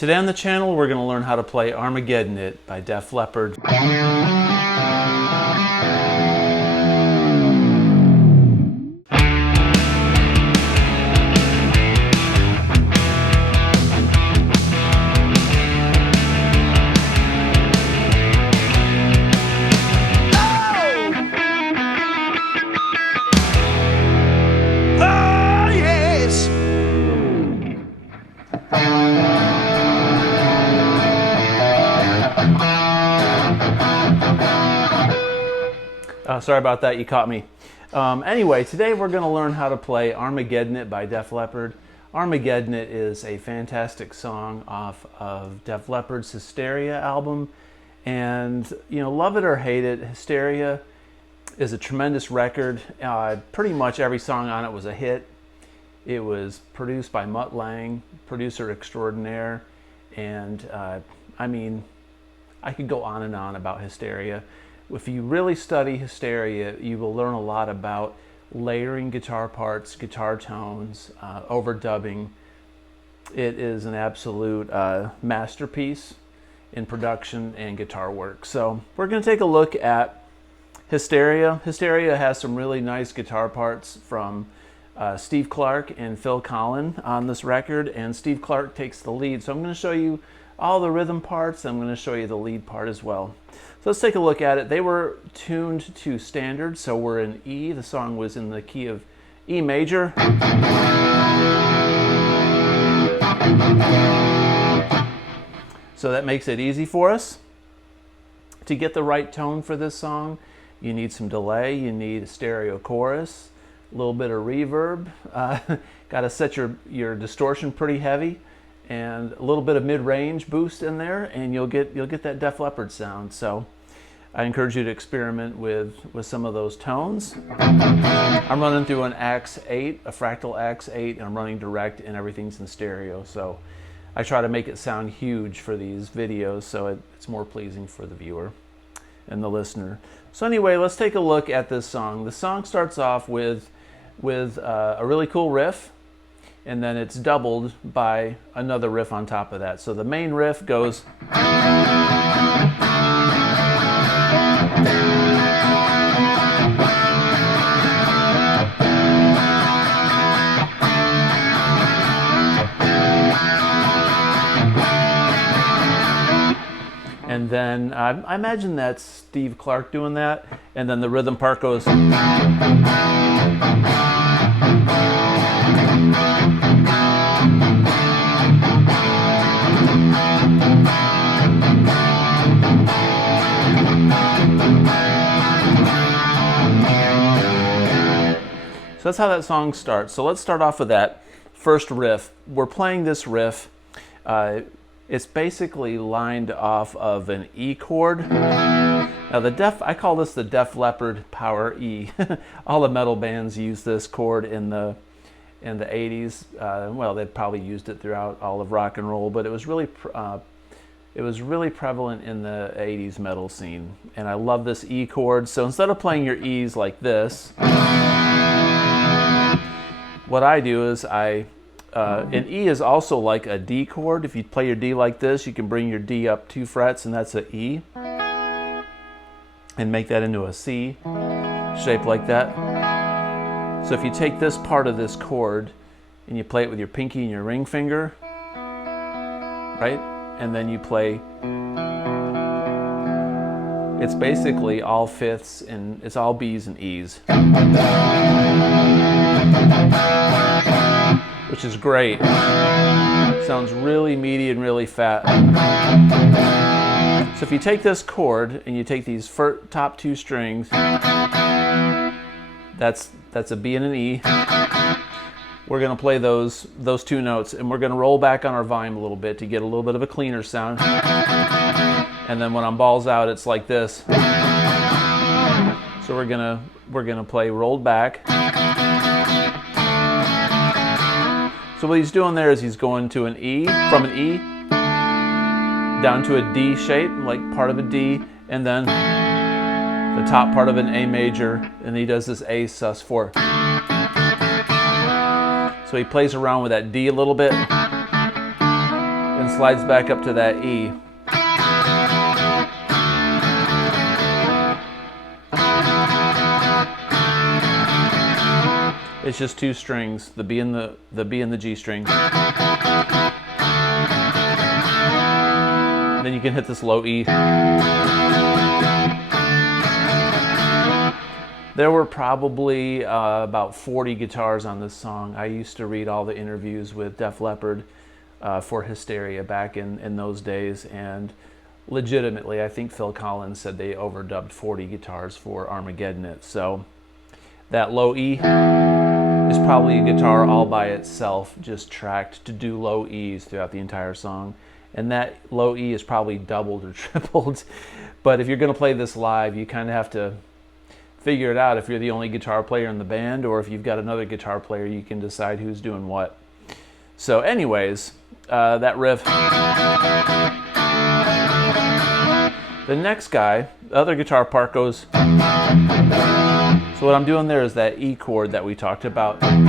Today on the channel, we're going to learn how to play Armageddon It by Def Leppard. Sorry about that, you caught me. Anyway, today we're going to learn how to play Armageddon It by Def Leppard. Armageddon It is a fantastic song off of Def Leppard's Hysteria album. And, you know, love it or hate it, Hysteria is a tremendous record. Pretty much every song on it was a hit. It was produced by Mutt Lange, producer extraordinaire. And, I mean, I could go on and on about Hysteria. If you really study Hysteria, you will learn a lot about layering guitar parts, guitar tones, overdubbing. It is an absolute masterpiece in production and guitar work. So we're going to take a look at Hysteria. Hysteria has some really nice guitar parts from Steve Clark and Phil Collen on this record, and Steve Clark takes the lead. So I'm going to show you all the rhythm parts. I'm going to show you the lead part as well. So let's take a look at it. They were tuned to standard, so we're in E. The song was in the key of E major. So that makes it easy for us. To get the right tone for this song, you need some delay, you need a stereo chorus, a little bit of reverb, got to set your distortion pretty heavy, and a little bit of mid-range boost in there, and you'll get that Def Leppard sound. So I encourage you to experiment with some of those tones. I'm running through an Axe-8, a fractal Axe-8, and I'm running direct, and everything's in stereo. So I try to make it sound huge for these videos, so it's more pleasing for the viewer and the listener. So anyway, let's take a look at this song. The song starts off with a really cool riff, and then it's doubled by another riff on top of that. So the main riff goes, and then I imagine that's Steve Clark doing that, and then the rhythm part goes, so that's how that song starts. So let's start off with that first riff. We're playing this riff. It's basically lined off of an E chord. Now I call this the Def Leppard Power E. All the metal bands use this chord in the 80s. Well, they'd probably used it throughout all of rock and roll, but it was really prevalent in the 80s metal scene. And I love this E chord. So instead of playing your E's like this, what I do is an E is also like a D chord. If you play your D like this, you can bring your D up 2 frets, and that's an E, and make that into a C shape like that. So if you take this part of this chord and you play it with your pinky and your ring finger, right? And then you play, it's basically all fifths, and it's all B's and E's, which is great. Sounds really meaty and really fat. So if you take this chord and you take these top 2 strings, that's a B and an E. We're going to play those 2 notes, and we're going to roll back on our volume a little bit to get a little bit of a cleaner sound. And then when I'm balls out, it's like this. So we're gonna play rolled back. So what he's doing there is he's going to an E, from an E down to a D shape, like part of a D, and then the top part of an A major, and he does this A sus4. So he plays around with that D a little bit and slides back up to that E. It's just two strings, the B and the G string. Then you can hit this low E. There were probably about 40 guitars on this song. I used to read all the interviews with Def Leppard for Hysteria back in those days, and legitimately, I think Phil Collen said they overdubbed 40 guitars for Armageddon It. So that low E is probably a guitar all by itself, just tracked to do low E's throughout the entire song. And that low E is probably doubled or tripled. But if you're going to play this live, you kind of have to figure it out if you're the only guitar player in the band, or if you've got another guitar player, you can decide who's doing what. So anyways, that riff. The next guy, the other guitar part goes. So what I'm doing there is that E chord that we talked about. And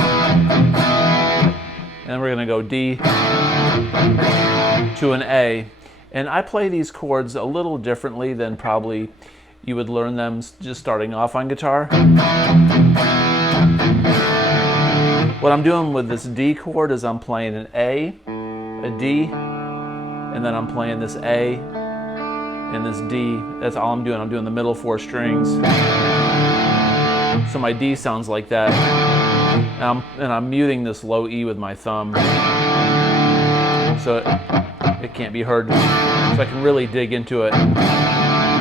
then we're going to go D to an A. And I play these chords a little differently than probably you would learn them just starting off on guitar. What I'm doing with this D chord is I'm playing an A, a D, and then I'm playing this A and this D. That's all I'm doing. I'm doing the middle four strings. So my D sounds like that. And I'm muting this low E with my thumb. So it can't be heard. So I can really dig into it.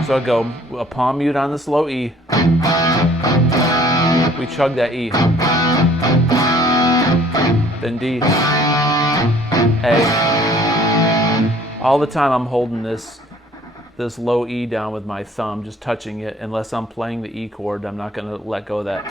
So I go a palm mute on this low E. We chug that E. Then D. A. All the time I'm holding this low E down with my thumb, just touching it. Unless I'm playing the E chord, I'm not going to let go of that.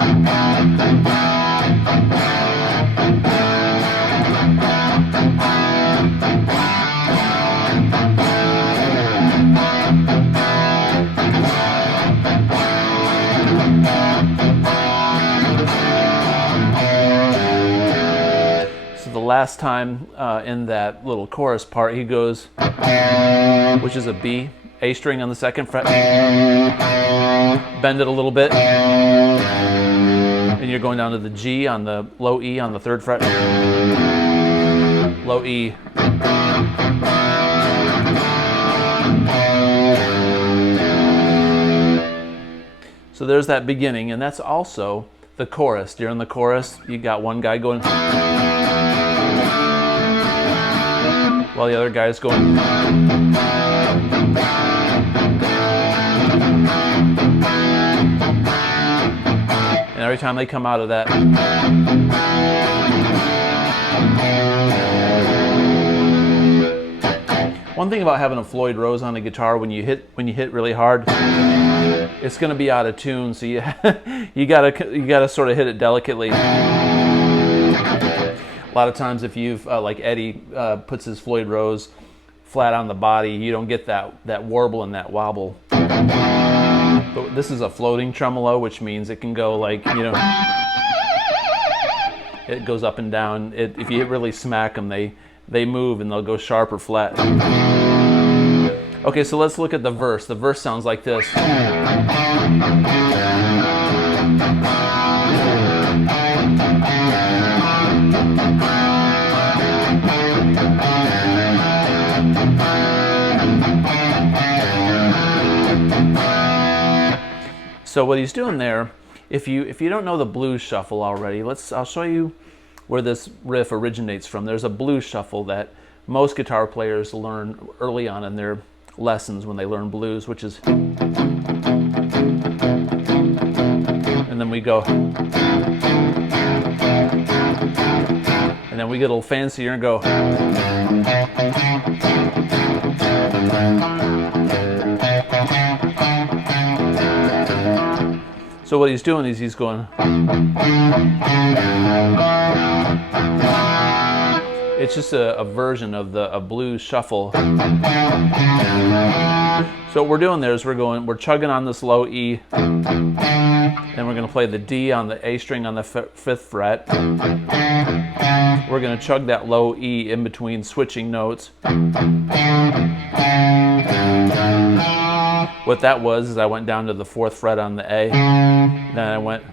So the last time in that little chorus part, he goes, which is a B, A string on the second fret, bend it a little bit, and you're going down to the G on the low E on the third fret, low E. So there's that beginning, and that's also the chorus. During the chorus, you got one guy going while the other guy's going. And every time they come out of that, one thing about having a Floyd Rose on a guitar, when you hit really hard, it's going to be out of tune. So you you gotta sort of hit it delicately. A lot of times, if you've like Eddie puts his Floyd Rose flat on the body, you don't get that warble and that wobble. But this is a floating tremolo, which means it can go like, it goes up and down. If you really smack them, they move and they'll go sharp or flat. Okay, so let's look at the verse. The verse sounds like this. So what he's doing there, if you don't know the blues shuffle already, I'll show you where this riff originates from. There's a blues shuffle that most guitar players learn early on in their lessons when they learn blues, which is, and then we go, and then we get a little fancier and go. So what he's doing is he's going. It's just a version of the blues shuffle. So what we're doing there is we're chugging on this low E, and we're going to play the D on the A string on the 5th fret. We're going to chug that low E in between switching notes. What that was is I went down to the 4th fret on the A, then I went,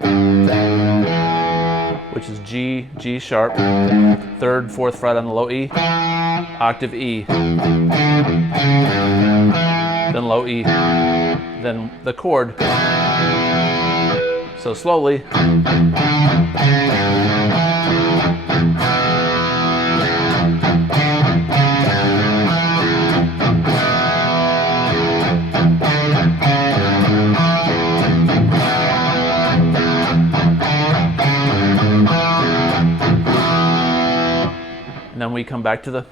which is G, G sharp, 3rd, 4th fret on the low E, octave E, then low E, then the chord. So slowly. And then we come back to the.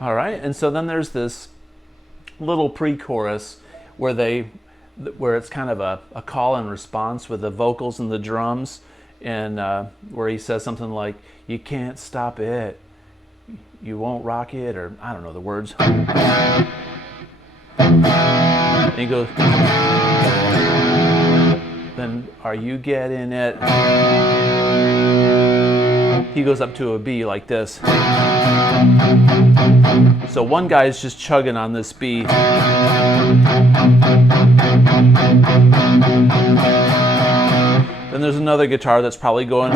All right, and so then there's this little pre-chorus where it's kind of a call and response with the vocals and the drums, and where he says something like, "You can't stop it, you won't rock it," or I don't know the words. And he goes, then "Are you getting it?" He goes up to a B like this. So one guy's just chugging on this B. Then there's another guitar that's probably going.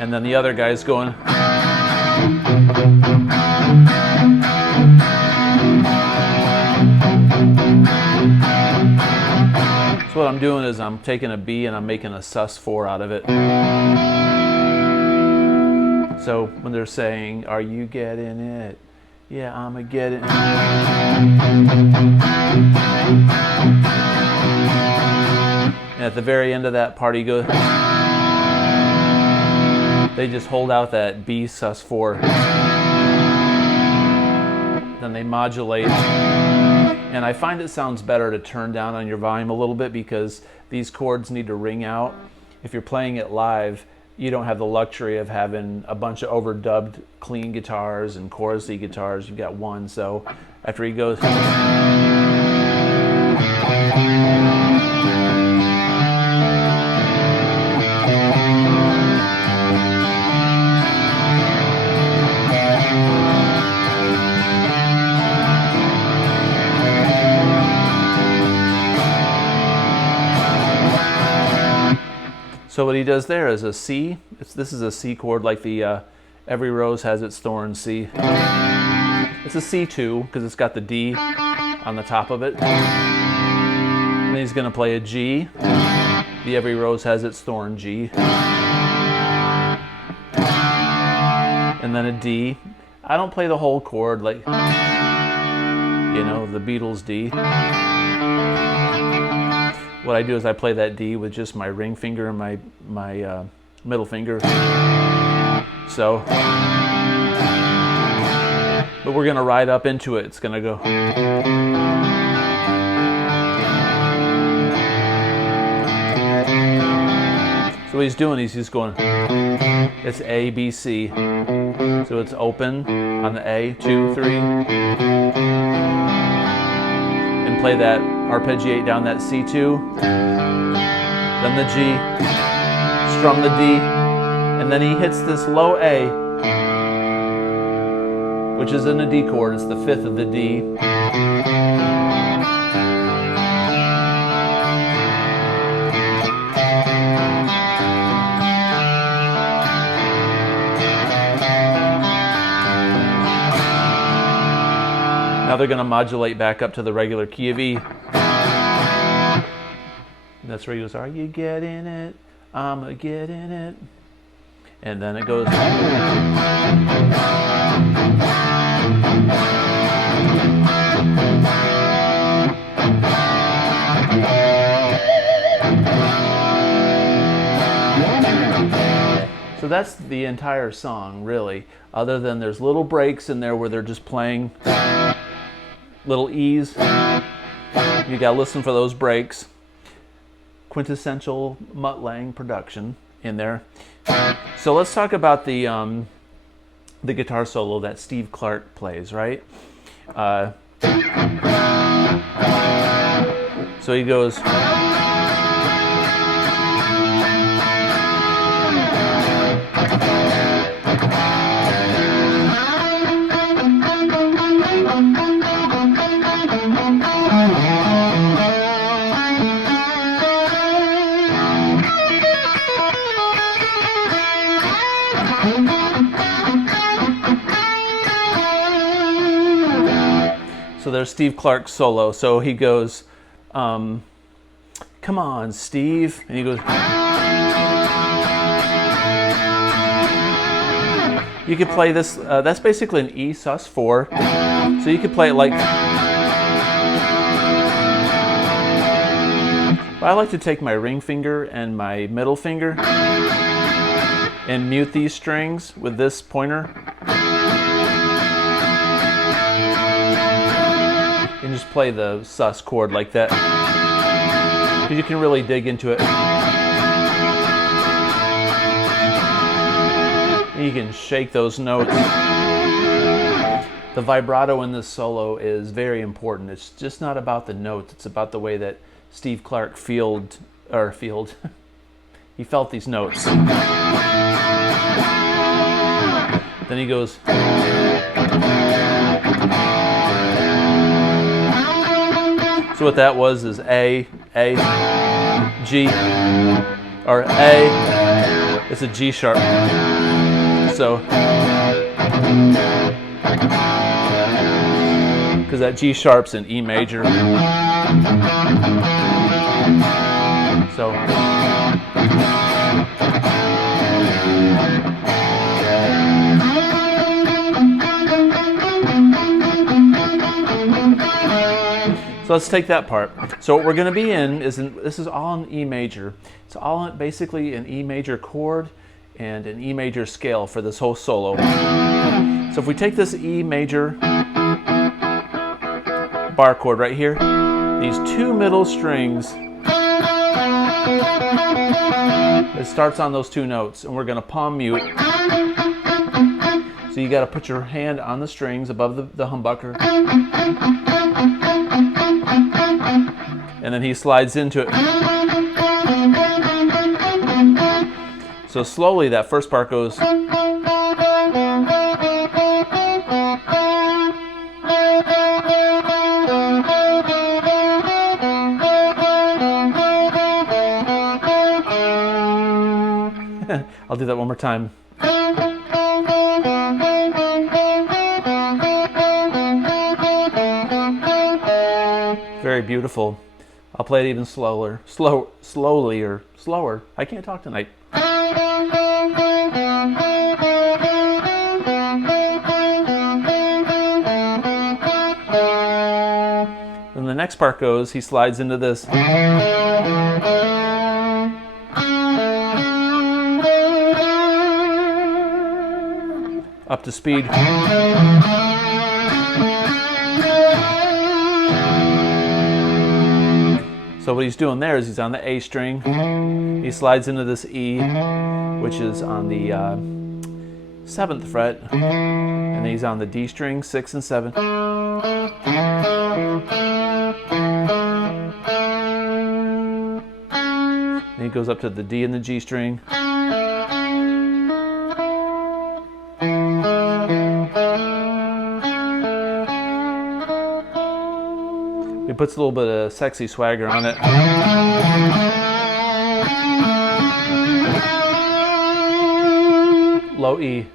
And then the other guy's going. So what I'm doing is I'm taking a B and I'm making a sus4 out of it. So when they're saying, "Are you getting it?" Yeah, I'm a getting it. And at the very end of that part, he goes. They just hold out that B sus4. Then they modulate. And I find it sounds better to turn down on your volume a little bit because these chords need to ring out. If you're playing it live, you don't have the luxury of having a bunch of overdubbed clean guitars and chorusy guitars. You've got one. So after he goes. So what he does there is a C. This is a C chord, like the Every Rose Has Its Thorn C. It's a C2 because it's got the D on the top of it. And then he's going to play a G, the Every Rose Has Its Thorn G. And then a D. I don't play the whole chord like, the Beatles D. What I do is I play that D with just my ring finger and my middle finger. So, but we're gonna ride up into it. It's gonna go. So what he's doing is he's going. It's A, B, C. So it's open on the A, 2, 3. And play that, arpeggiate down that C2, then the G, strum the D, and then he hits this low A, which is in a D chord. It's the 5th of the D. Now they're going to modulate back up to the regular key of E. That's where he goes, "Are you getting it? I'm a getting it." And then it goes. So that's the entire song, really, other than there's little breaks in there where they're just playing little E's. You gotta listen for those breaks. Quintessential Mutt Lange production in there. So let's talk about the guitar solo that Steve Clark plays, right? So he goes. So there's Steve Clark's solo. So he goes, come on, Steve. And he goes, you could play this, that's basically an E sus4. So you could play it like, I like to take my ring finger and my middle finger and mute these strings with this pointer. And just play the sus chord like that, because you can really dig into it. You can shake those notes. The vibrato in this solo is very important. It's just not about the notes, it's about the way that Steve Clark he felt these notes. Then he goes, so what that was is A, G, or A, it's a G sharp. So, because that G sharp's an E major. So, so let's take that part. So what we're going to be in is, this is all in E major. It's all basically an E major chord and an E major scale for this whole solo. So if we take this E major bar chord right here, these two middle strings, it starts on those two notes, and we're going to palm mute. So you got to put your hand on the strings above the humbucker. And then he slides into it. So slowly that first part goes. I'll do that one more time. Very beautiful. I'll play it even slower. Slowly or slower. I can't talk tonight. Then the next part goes, he slides into this. Up to speed. So what he's doing there is he's on the A string. He slides into this E, which is on the 7th fret, and then he's on the D string, 6 and 7. Then he goes up to the D and the G string. He puts a little bit of sexy swagger on it. Low E.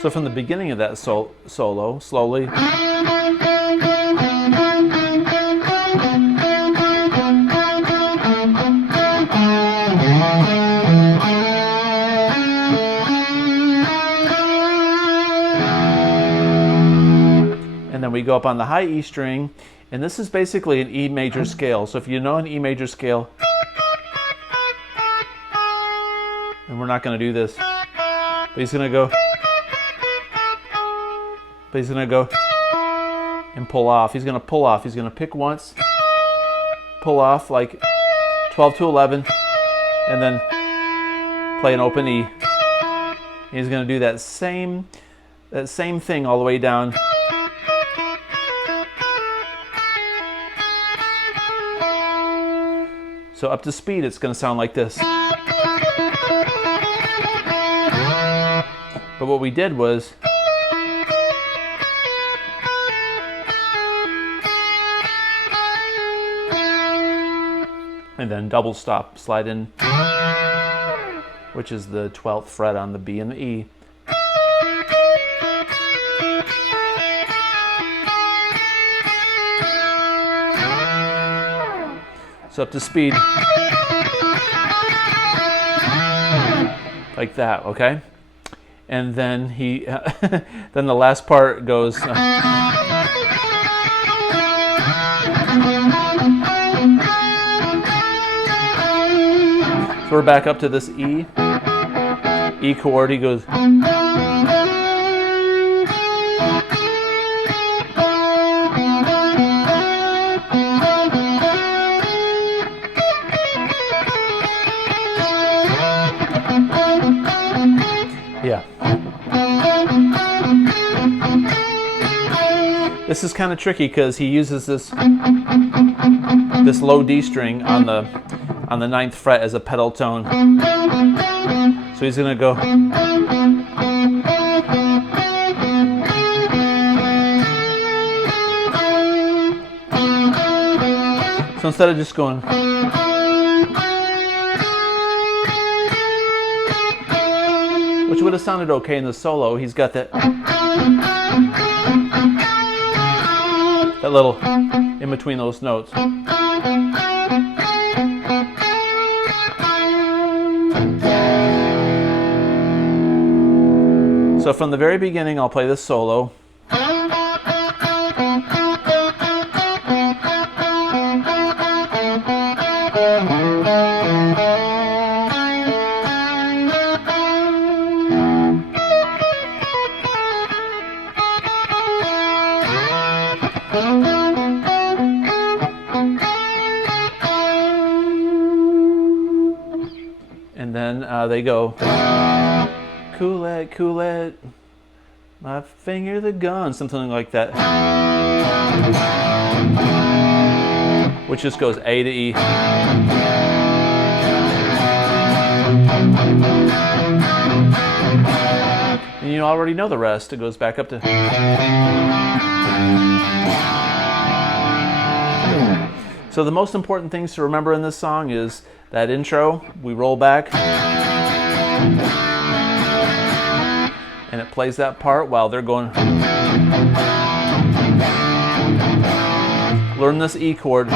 So from the beginning of that solo, slowly. And then then we go up on the high E string, and this is basically an E major scale. So if you know an E major scale, and we're not going to do this, but he's going to go, and pull off. He's going to pull off. He's going to pick once, pull off like 12 to 11, and then play an open E. He's going to do that same thing all the way down. So up to speed, it's going to sound like this. But what we did was, and then double stop, slide in, which is the 12th fret on the B and the E. So up to speed, like that, okay? And then then the last part goes. So we're back up to this E chord. He goes. Yeah. This is kind of tricky because he uses this low D string on the 9th fret as a pedal tone. So he's going to go. So instead of just going, which would have sounded okay in the solo, he's got that little in between those notes. So from the very beginning, I'll play this solo. And then they go, cool it, my finger the gun, something like that. Which just goes A to E. And you already know the rest. It goes back up to. So the most important things to remember in this song is that intro, we roll back, and it plays that part while they're going. Learn this E chord.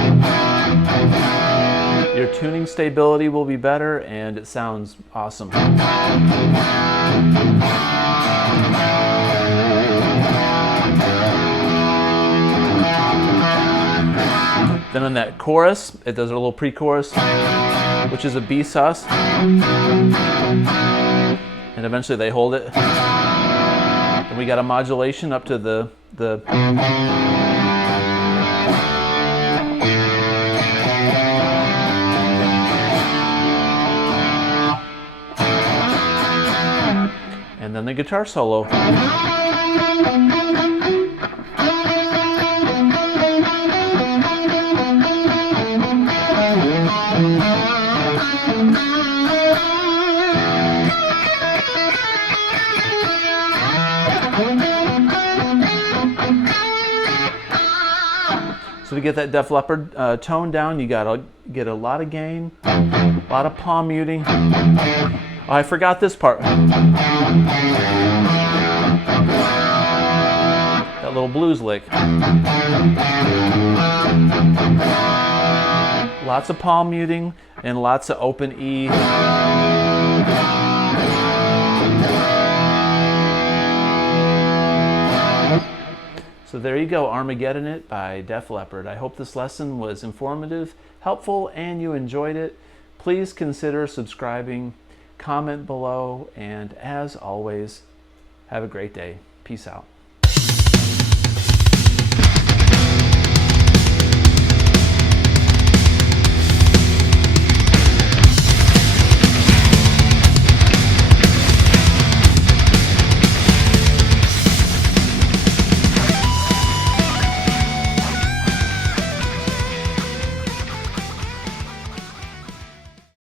Your tuning stability will be better, and it sounds awesome. Then on that chorus, it does a little pre-chorus, which is a B sus, and eventually they hold it. Then we got a modulation up to the and then the guitar solo. So to get that Def Leppard tone down, you gotta get a lot of gain, a lot of palm muting. Oh, I forgot this part. That little blues lick. Lots of palm muting and lots of open E. So So there you go, Armageddon It by Def Leppard. I hope this lesson was informative, helpful, and you enjoyed it. Please consider subscribing, comment below, and as always, have a great day. Peace out.